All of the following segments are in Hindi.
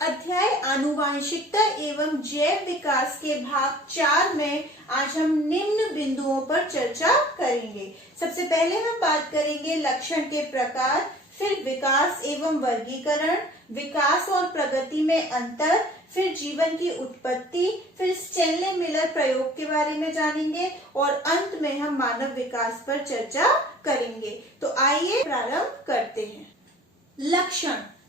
अध्याय आनुवांशिकता एवं जैव विकास के भाग 4 में आज हम निम्न बिंदुओं पर चर्चा करेंगे। सबसे पहले हम बात करेंगे लक्षण के प्रकार, फिर विकास एवं वर्गीकरण, विकास और प्रगति में अंतर, फिर जीवन की उत्पत्ति, फिर स्टेनले मिलर प्रयोग के बारे में जानेंगे और अंत में हम मानव विकास पर चर्चा करेंगे। तो आइए प्रारंभ करते हैं।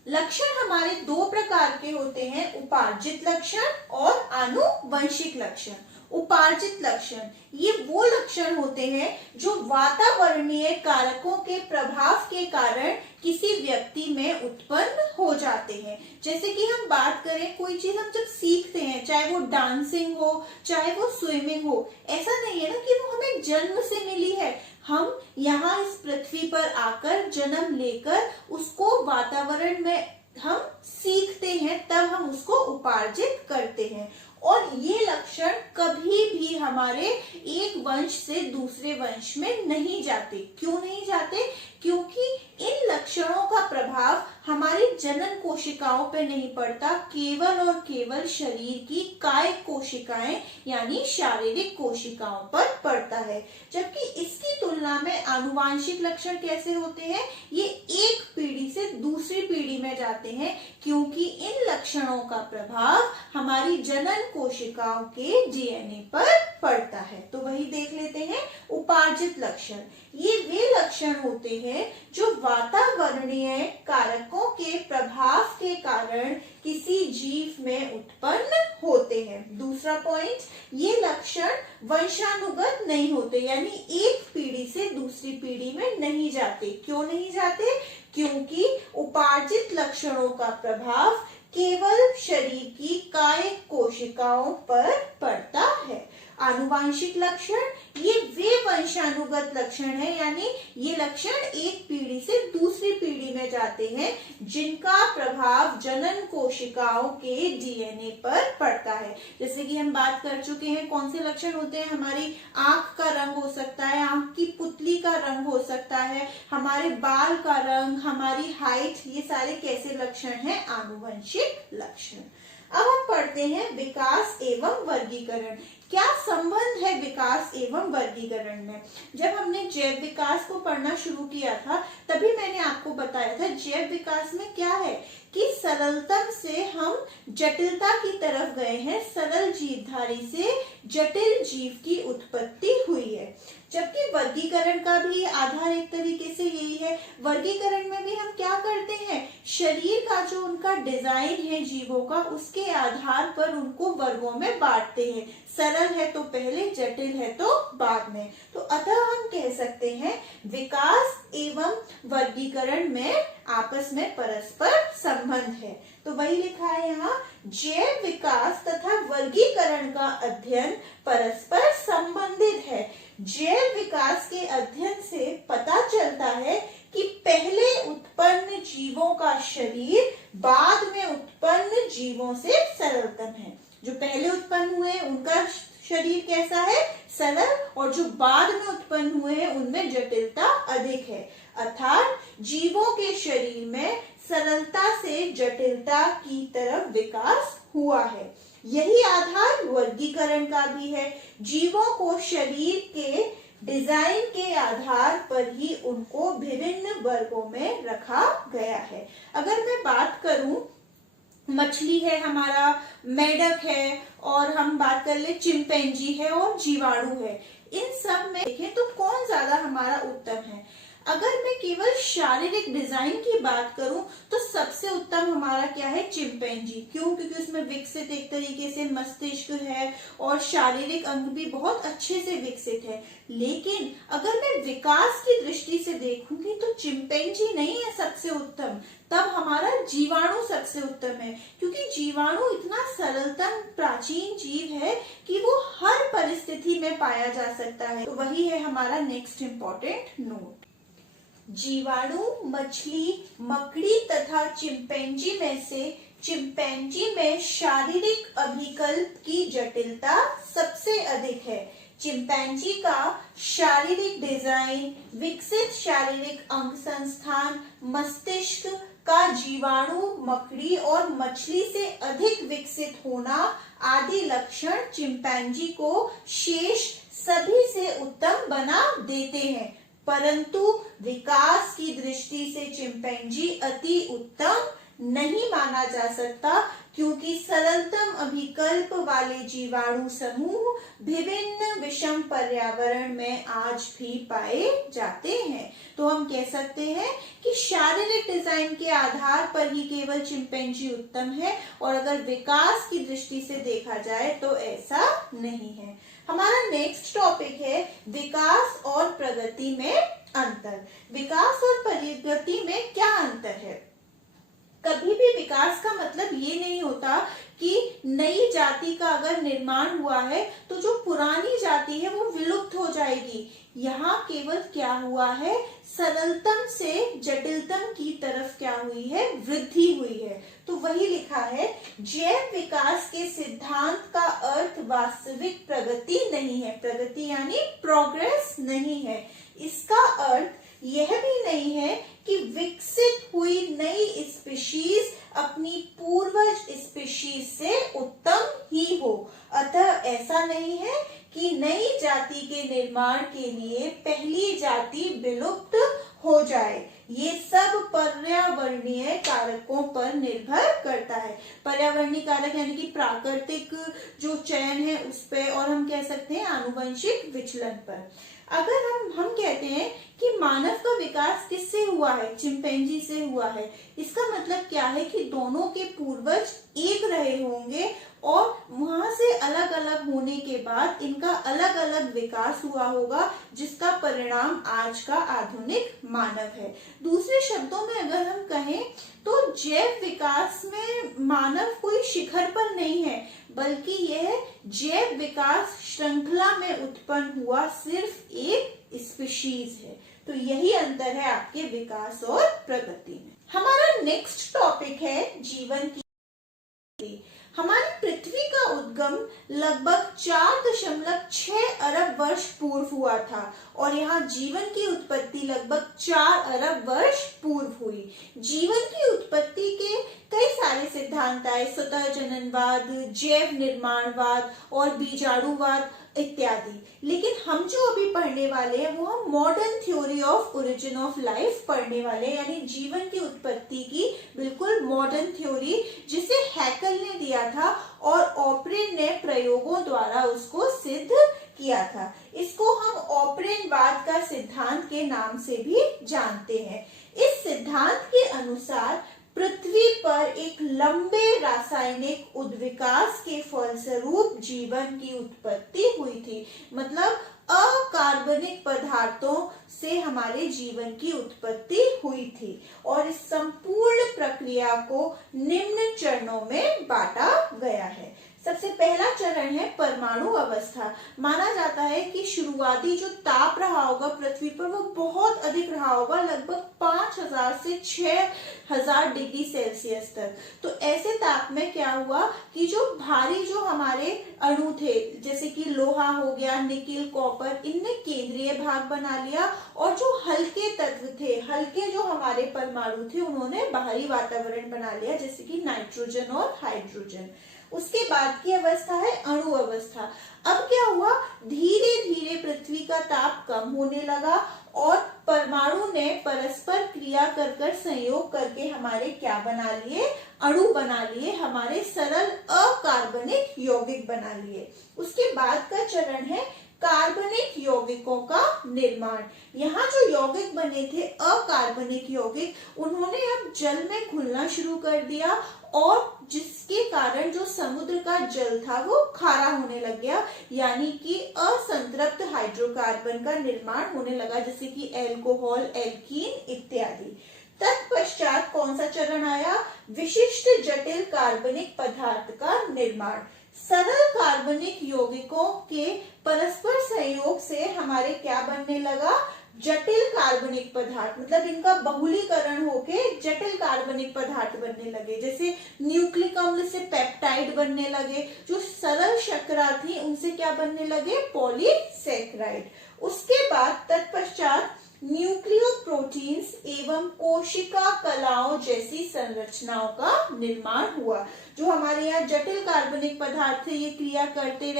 लक्षण हमारे दो प्रकार के होते हैं, उपार्जित लक्षण और आनुवंशिक लक्षण। उपार्जित लक्षण ये वो लक्षण होते हैं जो वातावरणीय कारकों के प्रभाव के कारण किसी व्यक्ति में उत्पन्न हो जाते हैं। जैसे कि हम बात करें, कोई चीज हम जब सीखते हैं, चाहे वो डांसिंग हो, चाहे वो स्विमिंग हो, ऐसा नहीं है ना कि वो हमें जन्म से मिली है। हम यहाँ इस पृथ्वी पर आकर जन्म लेकर उसको वातावरण में हम सीखते हैं, तब हम उसको उपार्जित करते हैं। और ये लक्षण कभी भी हमारे एक वंश से दूसरे वंश में नहीं जाते। क्यों नहीं जाते? क्योंकि इन लक्षणों का प्रभाव हमारी जनन कोशिकाओं पे नहीं पड़ता, केवल और केवल शरीर की कायिक कोशिकाएं यानी शारीरिक कोशिकाओं पर पड़ता है। जबकि इसकी तुलना में आनुवांशिक लक्षण कैसे होते हैं? ये एक पीढ़ी से दूसरी पीढ़ी में जाते हैं, क्योंकि इन लक्षणों का प्रभाव हमारी जनन कोशिकाओं के डीएनए पर पड़ता है। तो वही देख लेते हैं। उपार्जित लक्षण ये वे लक्षण होते हैं जो वातावरणीय कारकों के प्रभाव के कारण किसी जीव में उत्पन्न होते हैं। दूसरा पॉइंट, ये लक्षण वंशानुगत नहीं होते, यानी एक पीढ़ी से दूसरी पीढ़ी में नहीं जाते। क्यों नहीं जाते? क्योंकि उपार्जित लक्षणों का प्रभाव केवल शरीर की कायिक कोशिकाओं पर पड़ता है। आनुवांशिक लक्षण ये वे वंशानुगत लक्षण है, यानी ये लक्षण एक पीढ़ी से दूसरी पीढ़ी में जाते हैं, जिनका प्रभाव जनन कोशिकाओं के डीएनए पर पड़ता है। जैसे कि हम बात कर चुके हैं, कौन से लक्षण होते हैं? हमारी आंख का रंग हो सकता है, आंख की पुतली का रंग हो सकता है, हमारे बाल का रंग, हमारी हाइट, ये सारे कैसे लक्षण हैं? आनुवंशिक लक्षण। अब हम पढ़ते हैं विकास एवं वर्गीकरण। क्या संबंध है विकास एवं वर्गीकरण में? जब हमने जैव विकास को पढ़ना शुरू किया था, तभी मैंने आपको बताया था जैव विकास में क्या है कि सरलतम से हम जटिलता की तरफ गए हैं। सरल जीवधारी से जटिल जीव की उत्पत्ति हुई है। जबकि वर्गीकरण का भी आधार एक तरीके से यही है। वर्गीकरण में भी हम क्या करते हैं? शरीर का जो उनका डिजाइन है जीवों का, उसके आधार पर उनको वर्गों में बांटते हैं। सरल है तो पहले, जटिल है तो बाद में। तो अतः हम कह सकते हैं विकास एवं वर्गीकरण में आपस में परस्पर संबंध है। तो वही लिखा है यहाँ, जैव विकास तथा वर्गीकरण का अध्ययन परस्पर संबंधित है। जैव विकास के अध्ययन से पता चलता है कि पहले उत्पन्न जीवों का शरीर बाद में उत्पन्न जीवों से सरलतम है। जो पहले उत्पन्न हुए उनका शरीर कैसा है? सरल। और जो बाद में उत्पन्न हुए हैं उनमें जटिलता अधिक है। अर्थात जीवों के शरीर में सरलता से जटिलता की तरफ विकास हुआ है। यही आधार वर्गीकरण का भी है। जीवों को शरीर के डिजाइन के आधार पर ही उनको विभिन्न वर्गों में रखा गया है। अगर मैं बात करूं, मछली है हमारा, मेंढक है, और हम बात कर ले चिंपैंजी है और जीवाणु है, इन सब में देखें तो कौन ज्यादा हमारा उत्तम है? अगर मैं केवल शारीरिक डिजाइन की बात करूं तो सबसे उत्तम हमारा क्या है? चिंपैंजी। क्यों? क्योंकि उसमें विकसित एक तरीके से मस्तिष्क है और शारीरिक अंग भी बहुत अच्छे से विकसित है। लेकिन अगर मैं विकास की दृष्टि से देखूंगी तो चिंपैंजी नहीं है सबसे उत्तम, तब हमारा जीवाणु सबसे उत्तम है। क्योंकि जीवाणु इतना सरलतम प्राचीन जीव है कि वो हर परिस्थिति में पाया जा सकता है। तो वही है हमारा नेक्स्ट इंपॉर्टेंट नोट। जीवाणु, मछली, मकड़ी तथा चिंपैंजी में से चिंपैंजी में शारीरिक अभिकल्प की जटिलता सबसे अधिक है। चिंपैंजी का शारीरिक डिजाइन, विकसित शारीरिक अंग संस्थान, मस्तिष्क, का जीवाणु, मकड़ी और मछली से अधिक विकसित होना आदि लक्षण चिंपैंजी को शेष सभी से उत्तम बना देते हैं, परंतु विकास की दृष्टि से चिंपैंजी अति उत्तम नहीं माना जा सकता, क्योंकि सरलतम अभिकल्प वाले जीवाणु समूह विभिन्न विषम पर्यावरण में आज भी पाए जाते हैं। तो हम कह सकते हैं कि शारीरिक डिजाइन के आधार पर ही केवल चिंपैंजी उत्तम है, और अगर विकास की दृष्टि से देखा जाए तो ऐसा नहीं है। हमारा नेक्स्ट टॉपिक है विकास और प्रगति में अंतर। विकास और प्रगति में क्या अंतर है? कभी भी विकास का मतलब ये नहीं होता कि नई जाति का अगर निर्माण हुआ है तो जो पुरानी जाति है वो विलुप्त हो जाएगी। यहाँ केवल क्या हुआ है, सरलतम से जटिलतम की तरफ क्या हुई है, वृद्धि हुई है। तो वही लिखा है, जैव विकास के सिद्धांत का अर्थ वास्तविक प्रगति नहीं है। प्रगति यानी प्रोग्रेस नहीं है। इसका अर्थ यह भी नहीं है कि विकसित हुई नई स्पीशीज अपनी पूर्वज स्पीशीज से उत्तम ही हो। अतः ऐसा नहीं है कि नई जाति के निर्माण के लिए पहली जाति विलुप्त हो जाए। ये सब पर्यावरणीय कारकों पर निर्भर करता है। पर्यावरणीय कारक यानी कि प्राकृतिक जो चयन है उस पर, और हम कह सकते हैं आनुवंशिक विचलन पर। अगर हम कहते हैं कि मानव का विकास किससे हुआ है, चिंपैंजी से हुआ है, इसका मतलब क्या है कि दोनों के पूर्वज एक रहे होंगे और वहां से अलग अलग होने के बाद इनका अलग अलग विकास हुआ होगा, जिसका परिणाम आज का आधुनिक मानव है। दूसरे शब्दों में अगर हम कहें तो जैव विकास में मानव कोई शिखर पर नहीं है, बल्कि यह जैव विकास श्रृंखला में उत्पन्न हुआ सिर्फ एक स्पीशीज है। तो यही अंतर है आपके विकास और प्रगति में। हमारा नेक्स्ट टॉपिक है जीवन की। हमारी पृथ्वी का उद्गम लगभग 4.6 अरब वर्ष पूर्व हुआ था, और यहाँ जीवन की उत्पत्ति लगभग 4 अरब वर्ष पूर्व हुई। जीवन की उत्पत्ति के कई सारे सिद्धांत आए, स्वतः जननवाद, जैव निर्माणवाद और बीजाणुवाद इत्यादि। लेकिन हम जो अभी पढ़ने वाले हैं वो हम modern theory of origin of life पढ़ने वाले हैं, यानी जीवन की उत्पत्ति की बिल्कुल मॉडर्न थ्योरी, जिसे हैकल ने दिया था और ऑपरेन ने प्रयोगों द्वारा उसको सिद्ध किया था। इसको हम ऑपरेनवाद का सिद्धांत के नाम से भी जानते हैं। इस सिद्धांत के अनुसार पृथ्वी पर एक लंबे रासायनिक उद्विकास के फलस्वरूप जीवन की उत्पत्ति हुई थी। मतलब अकार्बनिक पदार्थों से हमारे जीवन की उत्पत्ति हुई थी, और इस संपूर्ण प्रक्रिया को निम्न चरणों में बांटा गया है। सबसे पहला चरण है परमाणु अवस्था। माना जाता है कि शुरुआती जो ताप रहा होगा पृथ्वी पर वो बहुत अधिक रहा होगा, लगभग 5000 से 6000 डिग्री सेल्सियस तक। तो ऐसे ताप में क्या हुआ कि जो भारी जो हमारे अणु थे, जैसे कि लोहा हो गया, निकिल, कॉपर, इनने केंद्रीय भाग बना लिया, और जो हल्के तत्व थे, हल्के जो हमारे परमाणु थे, उन्होंने बाहरी वातावरण बना लिया, जैसे कि नाइट्रोजन और हाइड्रोजन। उसके बाद की अवस्था है अणु अवस्था। अब क्या हुआ, धीरे धीरे पृथ्वी का ताप कम होने लगा और परमाणु ने परस्पर क्रिया कर कर संयोग करके हमारे क्या बना लिए, अणु बना लिए, हमारे सरल अकार्बनिक यौगिक बना लिए। उसके बाद का चरण है कार्बनिक यौगिकों का निर्माण। यहाँ जो यौगिक बने थे अकार्बनिक यौगिक, उन्होंने अब जल में घुलना शुरू कर दिया, और जिसके कारण जो समुद्र का जल था वो खारा होने लग गया, यानी कि असंतृप्त हाइड्रोकार्बन का निर्माण होने लगा, जैसे कि एल्कोहल, एल्कीन इत्यादि। तत्पश्चात कौन सा चरण आया, विशिष्ट जटिल कार्बनिक पदार्थ का निर्माण। सरल कार्बनिक यौगिकों के परस्पर संयोग से हमारे क्या बनने लगा, जटिल कार्बनिक पदार्थ, मतलब इनका बहुलीकरण होके जटिल कार्बनिक पदार्थ बनने लगे। जैसे न्यूक्लिक अम्ल से पेप्टाइड बनने लगे, जो सरल शर्करा थी उनसे क्या बनने लगे, पॉलीसैकेराइड। उसके बाद तत्पश्चात न्यूक्लियोप्रोटीन्स एवं कोशिका कलाओं जैसी संरचनाओं का निर्माण हुआ। जो हमारे यहाँ जटिल कार्बनिक पदार्थ थे ये क्रिया करते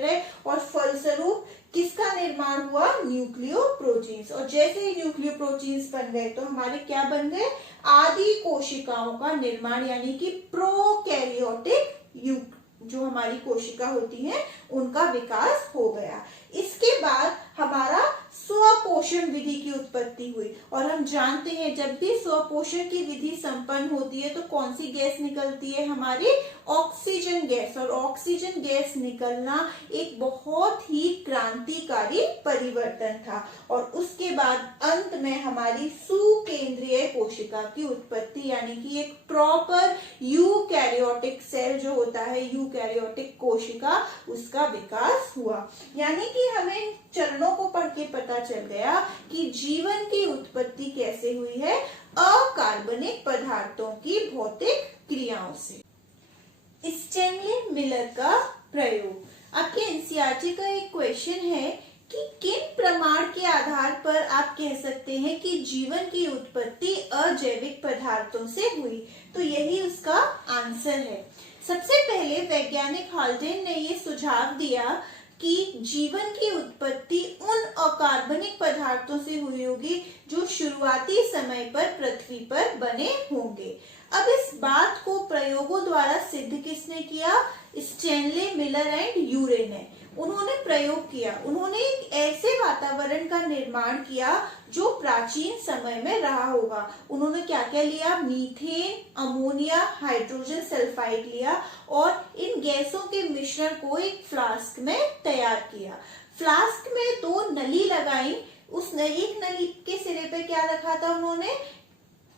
रहे और फलस्वरूप किसका निर्माण हुआ? न्यूक्लियोप्रोटीन्स। और जैसे ही न्यूक्लियोप्रोटीन्स बन गए तो हमारे क्या बन गए? आदि कोशिकाओं का निर्माण, यानी कि प्रोकैरियोटिक जो हमारी कोशिका होती है उनका विकास हो गया। इसके बाद हमारा स्वपोषण विधि की उत्पत्ति हुई। और हम जानते हैं जब भी स्वपोषण की विधि संपन्न होती है तो कौन सी गैस निकलती है? हमारी ऑक्सीजन गैस। और ऑक्सीजन गैस निकलना एक बहुत ही क्रांतिकारी परिवर्तन था। और उसके बाद अंत में हमारी सुकेंद्रीय कोशिका की उत्पत्ति, यानी कि एक प्रॉपर यूकैरियोटिक सेल जो होता है, यूकैरियोटिक कोशिका, उसका विकास हुआ। यानी कि हमें चरणों को पढ़ के पता चल गया कि जीवन की उत्पत्ति कैसे हुई है? अकार्बनिक पदार्थों की भौतिक क्रियाओं से। स्टैनली मिलर का प्रयोग। आपके एनसीईआरटी का एक क्वेश्चन है कि किन प्रमाण के आधार पर आप कह सकते हैं कि जीवन की उत्पत्ति अजैविक पदार्थों से हुई? तो यही उसका आंसर है। सबसे पहले वैज्ञानिक हाल्डेन ने ये सुझाव दिया कि जीवन की उत्पत्ति उन अकार्बनिक पदार्थों से हुई होगी जो शुरुआती समय पर पृथ्वी पर बने होंगे। अब इस बात को प्रयोगों द्वारा सिद्ध किसने किया? स्टैनली मिलर एंड यूरे ने। उन्होंने प्रयोग किया, उन्होंने एक ऐसे वातावरण का निर्माण किया जो प्राचीन समय में रहा होगा। उन्होंने क्या क्या लिया? मीथेन, अमोनिया, हाइड्रोजन सल्फाइड लिया और इन गैसों के मिश्रण को एक फ्लास्क में तैयार किया। फ्लास्क में 2 नली लगाई। उस एक नली के सिरे पे क्या रखा था उन्होंने?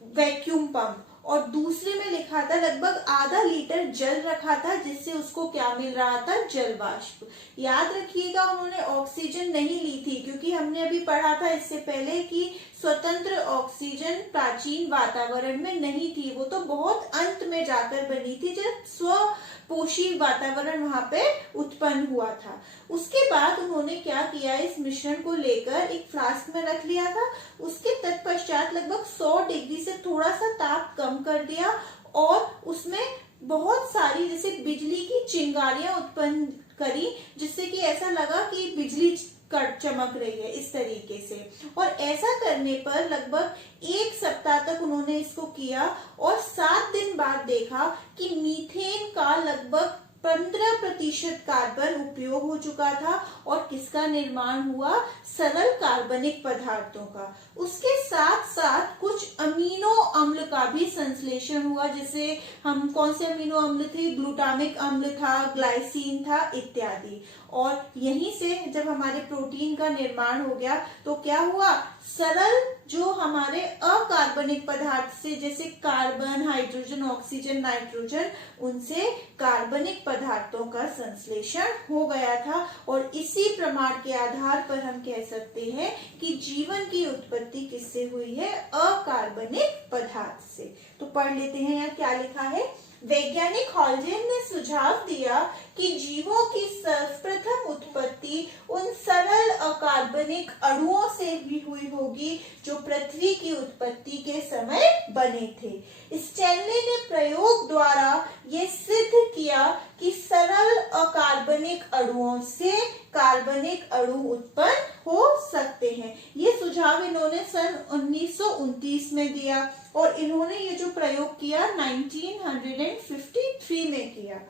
Vacuum pump. और दूसरे में लिखा था लगभग आधा लीटर जल रखा था, जिससे उसको क्या मिल रहा था? जल वाष्प। याद रखिएगा उन्होंने ऑक्सीजन नहीं ली थी, क्योंकि हमने अभी पढ़ा था इससे पहले कि स्वतंत्र ऑक्सीजन प्राचीन वातावरण में नहीं थी, वो तो बहुत अंत में जाकर बनी थी जब स्वपोषी वातावरण वहां पे उत्पन्न हुआ था। उसके बाद उन्होंने क्या किया? इस मिश्रण को लेकर एक फ्लास्क में रख लिया था। उसके तत्पश्चात लगभग 100 डिग्री से थोड़ा सा ताप कम कर दिया और उसमें बहुत सारी जैसे बिजली की चिंगारियां उत्पन्न करी, जिससे कि ऐसा लगा कि बिजली चमक रही है इस तरीके से। और ऐसा करने पर लगभग 1 सप्ताह तक उन्होंने इसको किया और 7 दिन बाद देखा कि मीथेन का लगभग 15% कार्बन उपयोग हो चुका था और किसका निर्माण हुआ? सरल कार्बनिक पदार्थों का। उसके साथ साथ कुछ अमीनो अम्ल का भी संश्लेषण हुआ, जैसे हम कौन से अमीनो अम्ल थे? ग्लूटामिक अम्ल था, ग्लाइसिन था इत्यादि। और यहीं से जब हमारे प्रोटीन का निर्माण हो गया तो क्या हुआ? सरल जो हमारे अकार्बनिक पदार्थ से, जैसे कार्बन, हाइड्रोजन, ऑक्सीजन, नाइट्रोजन, उनसे कार्बनिक पदार्थों का संश्लेषण हो गया था। और इसी प्रमाण के आधार पर हम कह सकते हैं कि जीवन की उत्पत्ति किससे हुई है? अकार्बनिक पदार्थ से। तो पढ़ लेते हैं यहाँ क्या लिखा है। वैज्ञानिक हाल्डेन ने सुझाव दिया कि जीवों की सर्वप्रथम उत्पत्ति उन सरल अकार्बनिक अणुओं से भी हुई होगी जो पृथ्वी की उत्पत्ति के समय बने थे। स्टैनली ने प्रयोग द्वारा ये सिद्ध किया कि सरल अकार्बनिक अणुओं से कार्बनिक अणु उत्पन्न हो सकते हैं। ये सुझाव इन्होंने सन 1929 में दिया और इन्होंने ये जो प्रयोग किया 1953 में किया।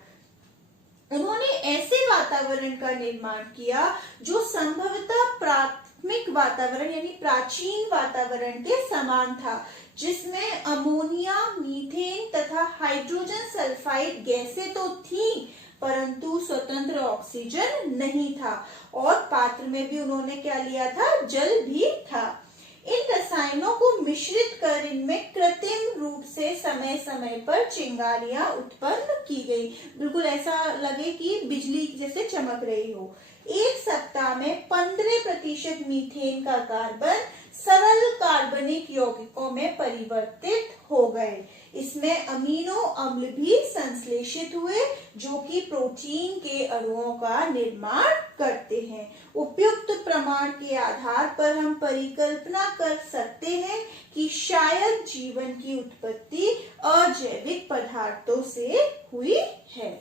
उन्होंने ऐसे वातावरण का निर्माण किया जो संभवतः प्राथमिक वातावरण यानी प्राचीन वातावरण के समान था, जिसमें अमोनिया, मीथेन तथा हाइड्रोजन सल्फाइड गैसें तो थीं, परंतु स्वतंत्र ऑक्सीजन नहीं था। और पात्र में भी उन्होंने क्या लिया था? जल भी था। इन रसायनों को मिश्रित कर इनमें कृत्रिम रूप से समय समय पर चिंगारियां उत्पन्न की गई, बिल्कुल ऐसा लगे कि बिजली जैसे चमक रही हो। 1 सप्ताह में 15% मीथेन का कार्बन सरल कार्बनिक यौगिकों में परिवर्तित हो गए। इसमें अमीनो अम्ल भी संश्लेषित हुए जो कि प्रोटीन के अणुओं का निर्माण करते हैं। उपयुक्त प्रमाण के आधार पर हम परिकल्पना कर सकते हैं कि शायद जीवन की उत्पत्ति अजैविक पदार्थों से हुई है।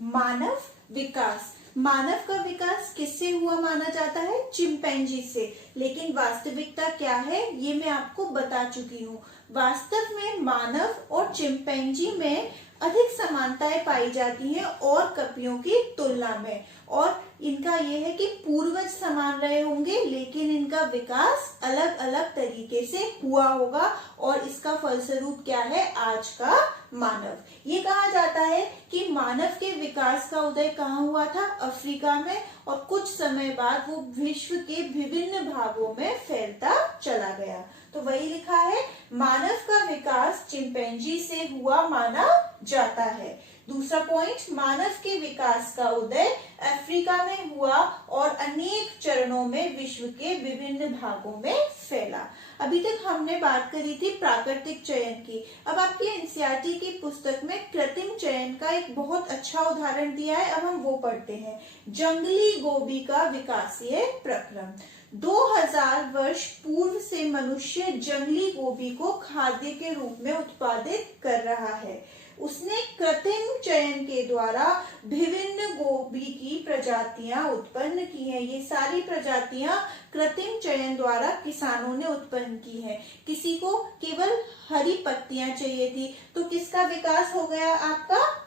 मानव विकास। मानव का विकास किससे हुआ माना जाता है? चिंपैंजी से। लेकिन वास्तविकता क्या है ये मैं आपको बता चुकी हूँ। वास्तव में मानव और चिंपैंजी में अधिक समानताएं पाई जाती हैं और कपियों की तुलना में, और इनका यह है कि पूर्वज समान रहे होंगे लेकिन इनका विकास अलग अलग तरीके से हुआ होगा, और इसका फलस्वरूप क्या है? आज का मानव। ये कहा जाता है कि मानव के विकास का उदय कहाँ हुआ था? अफ्रीका में, और कुछ समय बाद वो विश्व के विभिन्न भागों में फैलता चला गया। तो वही लिखा है, मानव का विकास चिंपैंजी से हुआ माना जाता है। दूसरा पॉइंट, मानव के विकास का उदय अफ्रीका में हुआ और अनेक चरणों में विश्व के विभिन्न भागों में फैला। अभी तक हमने बात करी थी प्राकृतिक चयन की। अब आपकी एनसीईआरटी की पुस्तक में कृत्रिम चयन का एक बहुत अच्छा उदाहरण दिया है। अब हम वो पढ़ते हैं। जंगली गोभी का विकासीय प्रक्रम। 2000 वर्ष पूर्व से मनुष्य जंगली गोभी को खाद्य के रूप में उत्पादित कर रहा है। उसने कृत्रिम चयन के द्वारा विभिन्न गोभी की प्रजातियां उत्पन्न की हैं। ये सारी प्रजातियां कृत्रिम चयन द्वारा किसानों ने उत्पन्न की हैं। किसी को केवल हरी पत्तियां चाहिए थी तो किसका विकास हो गया? आपका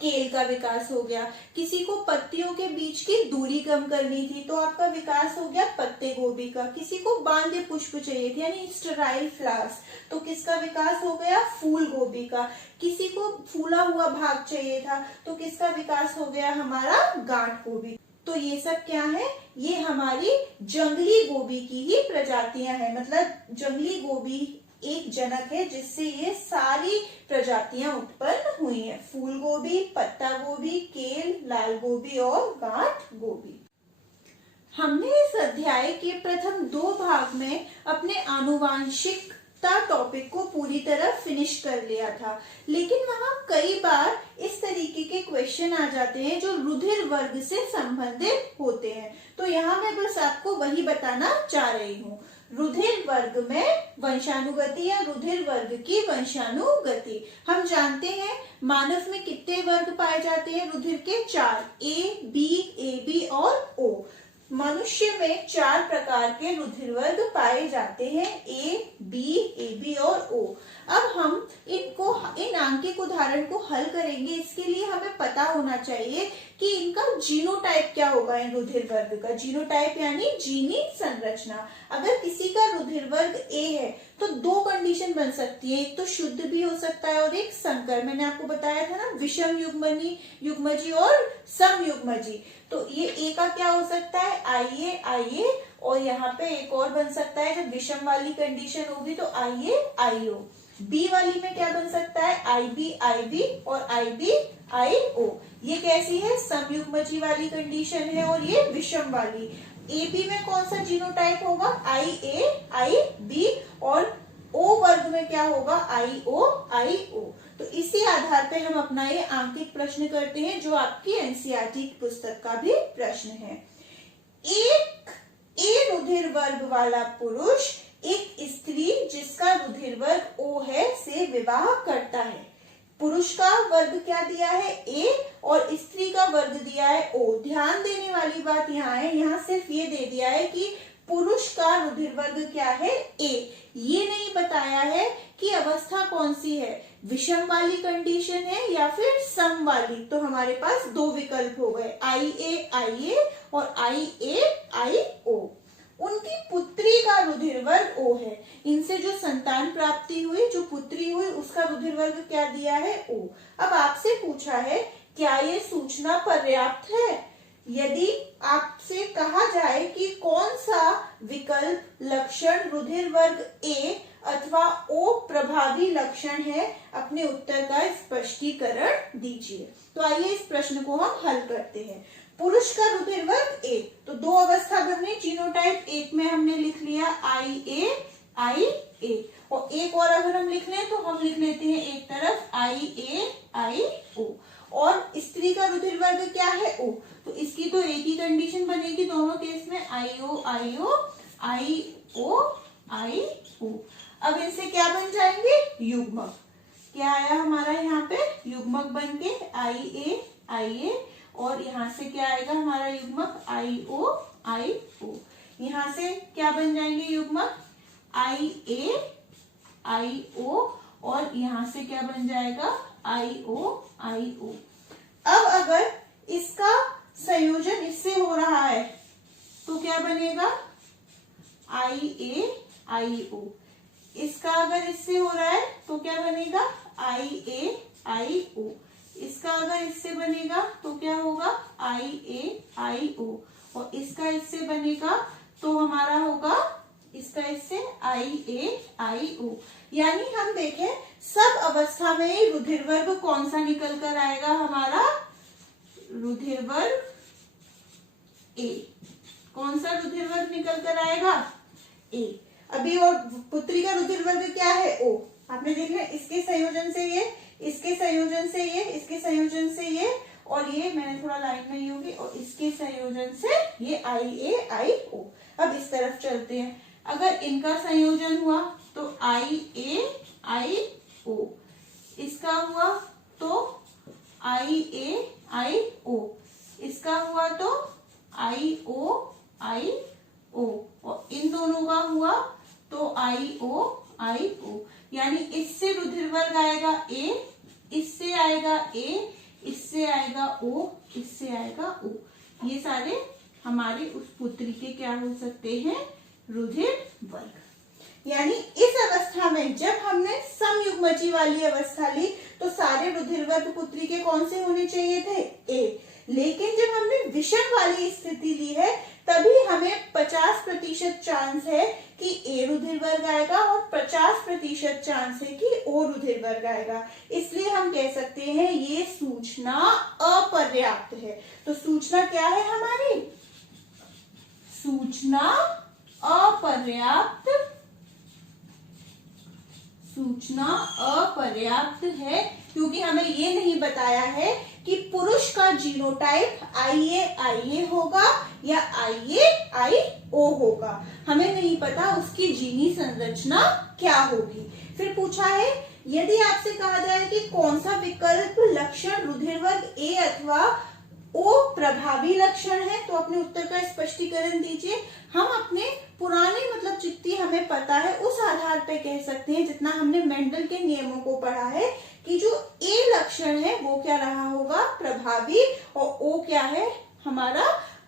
केल का विकास हो गया। किसी को पत्तियों के बीच की दूरी कम करनी थी तो आपका विकास हो गया पत्ते गोभी का। किसी को बांध्य पुष्प चाहिए थे यानी स्टेराइल फ्लावर्स, तो किसका विकास हो गया? फूल गोभी का। किसी को फूला हुआ भाग चाहिए था तो किसका विकास हो गया? हमारा गांठ गोभी। तो ये सब क्या है? ये हमारी जंगली गोभी की ही प्रजातियां हैं। मतलब जंगली गोभी एक जनक है जिससे ये सारी प्रजातियां उत्पन्न हुई हैं। फूल गोभी, पत्ता गोभी, केल, लाल गोभी और गांठ गोभी। हमने इस अध्याय के प्रथम 2 भाग में अपने आनुवांशिकता टॉपिक को पूरी तरह फिनिश कर लिया था, लेकिन वहां कई बार इस तरीके के क्वेश्चन आ जाते हैं जो रुधिर वर्ग से संबंधित होते हैं। तो यहाँ मैं बस आपको वही बताना चाह रही हूँ। रुधिर वर्ग में वंशानुगति या रुधिर वर्ग की वंशानुगति। हम जानते हैं मानव में कितने वर्ग पाए जाते हैं रुधिर के? 4, ए बी और ओ। मनुष्य में 4 प्रकार के रुधिर वर्ग पाए जाते हैं, ए बी और ओ। अब हम इन आंकिक उदाहरण को हल करेंगे। इसके लिए हमें पता होना चाहिए कि इनका जीनोटाइप क्या होगा। इन रुधिर वर्ग का जीनोटाइप यानी जीनी संरचना। अगर किसी का रुधिर वर्ग ए है तो 2 कंडीशन बन सकती है, एक तो शुद्ध भी हो सकता है और एक संकर। मैंने आपको बताया था ना, विषम युग्मजी और सम युग्मजी। तो ये ए का क्या हो सकता है? आईए, और यहाँ पे एक और बन सकता है जब विषम वाली कंडीशन होगी तो आईओ। बी वाली में क्या बन सकता है? आईबी और आईओ। ये कैसी है? समयुग्मजी वाली कंडीशन है और ये विषम वाली। ए बी में कौन सा जीनोटाइप होगा? आईबी, और ओ वर्ग में क्या होगा? आईओ। तो इसी आधार पे हम अपना ये आंकिक प्रश्न करते हैं जो आपकी एनसीईआरटी की पुस्तक का भी प्रश्न है। एक ए रुधिर वर्ग वाला पुरुष एक स्त्री जिसका रुधिर वर्ग ओ है से विवाह करता है। पुरुष का वर्ग क्या दिया है? ए, और स्त्री का वर्ग दिया है ओ। ध्यान देने वाली बात यहाँ है, यहाँ सिर्फ ये दे दिया है कि पुरुष का रुधिर वर्ग क्या है? ए। ये नहीं बताया है कि अवस्था कौन सी है, विषम वाली कंडीशन है या फिर सम वाली। तो हमारे पास 2 विकल्प हो गए, आईए और आईओ। उनकी पुत्री का रुधिर वर्ग ओ है। इनसे जो संतान प्राप्ति हुई, जो पुत्री हुई, उसका रुधिर वर्ग क्या दिया है? ओ। अब आपसे पूछा है क्या ये सूचना पर्याप्त है? यदि आपसे कहा जाए कि कौन सा विकल्प लक्षण रुधिर वर्ग ए अथवा ओ प्रभावी लक्षण है, अपने उत्तर का स्पष्टीकरण दीजिए। तो आइए इस प्रश्न को हम हल करते हैं। पुरुष का रुधिर वर्ग ए, तो 2 अवस्था बनी। जीनोटाइप एक में हमने लिख लिया आईए, और एक और अगर हम लिख लें तो हम लिख लेते हैं एक तरफ IA IO, और स्त्री का रुधिर वर्ग क्या है O, तो इसकी तो एक ही कंडीशन बनेगी दोनों केस में IO IO IO IO। अब इनसे क्या बन जाएंगे, युग्मक। क्या आया हमारा यहाँ पे, युग्मक बन के IA IA, और यहाँ से क्या आएगा हमारा युग्मक IO IO। यहाँ से क्या बन जाएंगे युग्मक IA IO, और यहाँ से क्या बन जाएगा IO IO। अब अगर इसका संयोजन इससे हो रहा है तो क्या बनेगा IA IO, इसका अगर इससे हो रहा है तो क्या बनेगा IA IO, इसका अगर इससे बनेगा तो क्या होगा IA IO, और इसका इससे बनेगा तो हमारा होगा इसका इससे IA IO। यानी हम देखें सब अवस्था में रुधिर वर्ग कौन सा निकल कर आएगा, हमारा रुधिर वर्ग A। कौन सा रुधिर वर्ग निकल कर आएगा, A। अभी और पुत्री का रुधिर वर्ग क्या है, O। आपने देख लिया, इसके संयोजन से ये, इसके संयोजन से ये, इसके संयोजन से ये, और ये मैंने थोड़ा लाइन नहीं होगी, और इसके संयोजन से ये IA IO। अब इस तरफ चलते हैं, अगर इनका संयोजन हुआ तो IA IO, इसका हुआ तो IA IO, इसका हुआ तो IO IO, और इन दोनों का हुआ तो IO IO। यानी इससे रुधिर वर्ग आएगा A, इससे आएगा A, इससे आएगा O, इससे आएगा O। ये सारे हमारे उस पुत्री के क्या हो सकते हैं, रुधिर वर्ग। यानी इस अवस्था में जब हमने समयुग्मजी वाली अवस्था ली तो सारे रुधिर वर्ग पुत्री के कौन से होने चाहिए थे, A। लेकिन जब हमने विषम वाली स्थिति ली है तभी हमें 50% चांस है कि A रुधिर वर्ग आएगा और 50% चांस है कि O रुधिर वर्ग आएगा। इसलिए हम कह सकते हैं ये सूचना अपर्याप्त है। तो सूचना क्या है हमारी, सूचना अपर्याप्त, सूचना अपर्याप्त है, क्योंकि हमें ये नहीं बताया है कि पुरुष का जीनोटाइप IA होगा या IA IO होगा। हमें नहीं पता उसकी जीनी संरचना क्या होगी। फिर पूछा है यदि आपसे कहा जाए कि कौन सा विकल्प लक्षण रुधिर वर्ग A अथवा O प्रभावी लक्षण है, तो अपने उत्तर का स्पष्टीकरण दीजिए। हम अपने पुराने मतलब जितनी हमें पता है उस आधार पे कह सकते हैं, जितना हमने मेंडल के नियमों को पढ़ा है, कि जो A लक्षण है वो क्या रहा होगा, प्रभावी, और O क्या है हमारा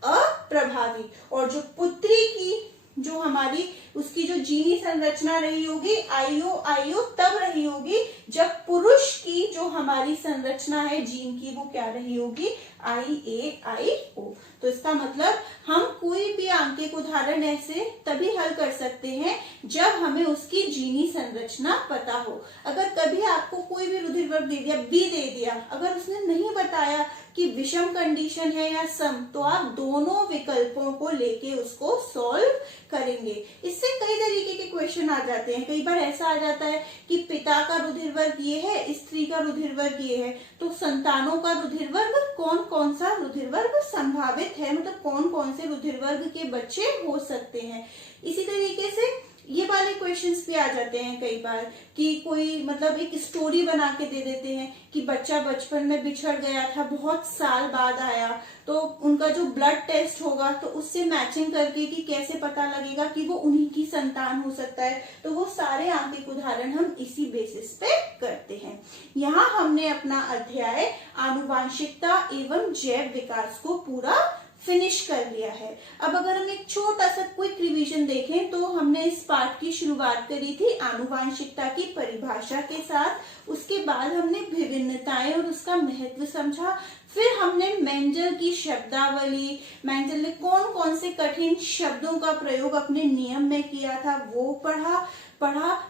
अप्रभावी। और जो पुत्री की जो हमारी उसकी जो जीनी संरचना रही होगी IO तब रही होगी जब पुरुष की जो हमारी संरचना है जीन की वो क्या रही होगी, IA IO। तो इसका मतलब हम कोई भी आंकिक उदाहरण ऐसे तभी हल कर सकते हैं जब हमें उसकी जीनी संरचना पता हो। अगर कभी आपको कोई भी रुधिर वर्ग दे दिया, B दे दिया, अगर उसने नहीं बताया कि विषम कंडीशन है या सम, तो आप दोनों विकल्पों को लेके उसको सॉल्व करेंगे। इससे कई तरीके के क्वेश्चन आ जाते हैं। कई बार ऐसा आ जाता है कि पिता का रुधिर वर्ग ये है, स्त्री का रुधिर वर्ग ये है, तो संतानों का रुधिर वर्ग कौन कौन सा रुधिर वर्ग संभावित है, मतलब कौन कौन से रुधिर वर्ग के बच्चे हो सकते हैं। इसी तरीके से ये वाले क्वेश्चंस भी आ जाते हैं कई बार कि कोई मतलब एक स्टोरी बना के दे देते हैं कि बच्चा बचपन में बिछड़ गया था, बहुत साल बाद आया, तो उनका जो ब्लड टेस्ट होगा तो उससे मैचिंग करके कि कैसे पता लगेगा कि वो उन्हीं की संतान हो सकता है। तो वो सारे आंकिक उदाहरण हम इसी बेसिस पे करते हैं। यहाँ हमने अपना अध्याय आनुवांशिकता एवं जैव विकास को पूरा फिनिश कर लिया है। अब अगर हम एक छोटा सा क्विक रिवीजन देखें तो हमने इस पाठ की शुरुआत करी थी आनुवांशिकता की परिभाषा के साथ, उसके बाद हमने विभिन्नताएं और उसका महत्व समझा, फिर हमने मेंडल की शब्दावली, मेंडल ने कौन कौन से कठिन शब्दों का प्रयोग अपने नियम में किया था वो पढ़ा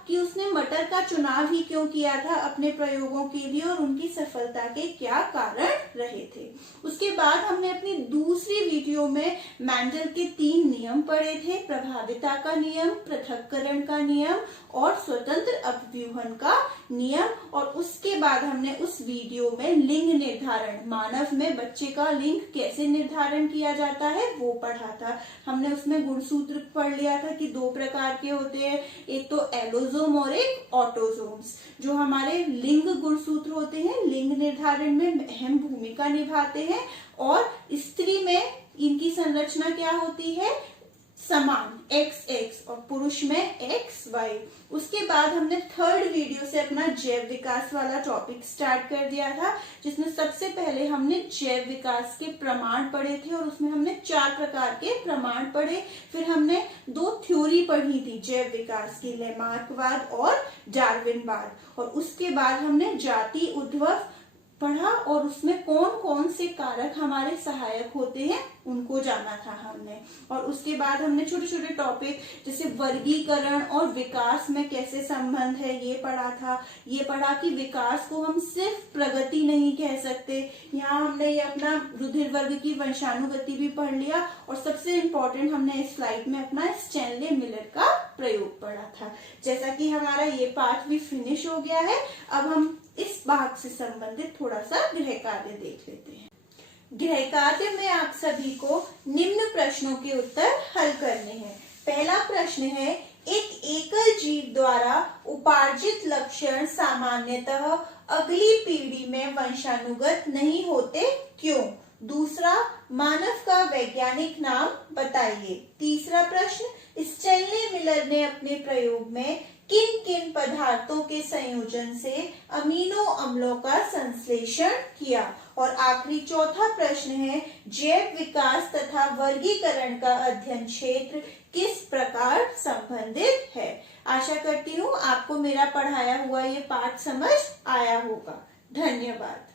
कि उसने मटर का चुनाव ही क्यों किया था अपने प्रयोगों के लिए और उनकी सफलता के क्या कारण रहे थे। उसके बाद हमने अपनी दूसरी वीडियो में मेंडल के 3 नियम पढ़े थे, प्रभाविता का नियम, पृथक्करण का नियम और स्वतंत्र अपव्यूहन का नियम। और उसके बाद हमने उस वीडियो में लिंग निर्धारण, मानव में बच्चे का लिंग कैसे निर्धारण किया जाता है वो पढ़ा था। हमने उसमें गुणसूत्र पढ़ लिया था कि 2 प्रकार के होते हैं, एक तो एलोसोम और एक ऑटोसोम्स, जो हमारे लिंग गुणसूत्र होते हैं, लिंग निर्धारण में अहम भूमिका निभाते हैं। और स्त्री में इनकी संरचना क्या होती है, समान XX, और पुरुष में XY। उसके बाद हमने 3rd वीडियो से अपना जैव विकास वाला टॉपिक स्टार्ट कर दिया था, जिसमें सबसे पहले हमने जैव विकास के प्रमाण पढ़े थे और उसमें हमने 4 प्रकार के प्रमाण पढ़े। फिर हमने 2 थ्योरी पढ़ी थी जैव विकास की, लेमार्कवाद और डार्विनवाद। और उसके बाद हमने जाति उद्भव पढ़ा और उसमें कौन कौन से कारक हमारे सहायक होते हैं उनको जाना था हमने। और उसके बाद हमने छोटे छोटे टॉपिक जैसे वर्गीकरण और विकास में कैसे संबंध है ये पढ़ा था। ये पढ़ा कि विकास को हम सिर्फ प्रगति नहीं कह सकते। यहाँ हमने ये अपना रुधिर वर्ग की वंशानुगति भी पढ़ लिया और सबसे इम्पोर्टेंट हमने इस स्लाइड में अपना स्टैनले मिलर का प्रयोग पढ़ा था। जैसा कि हमारा ये पार्ट भी फिनिश हो गया है, अब हम इस भाग से संबंधित थोड़ा सा गृह कार्य देख लेते हैं। गृह कार्य में आप सभी को निम्न प्रश्नों के उत्तर हल करने हैं। पहला प्रश्न है, एक एकल जीव द्वारा उपार्जित लक्षण सामान्यतः अगली पीढ़ी में वंशानुगत नहीं होते, क्यों? दूसरा, मानव का वैज्ञानिक नाम बताइए। तीसरा प्रश्न, स्टैनले मिलर ने अपने प्रयोग में किन किन पदार्थों के संयोजन से अमीनो अम्लों का संश्लेषण किया? और आखिरी चौथा प्रश्न है, जैव विकास तथा वर्गीकरण का अध्ययन क्षेत्र किस प्रकार संबंधित है? आशा करती हूँ आपको मेरा पढ़ाया हुआ ये पाठ समझ आया होगा। धन्यवाद।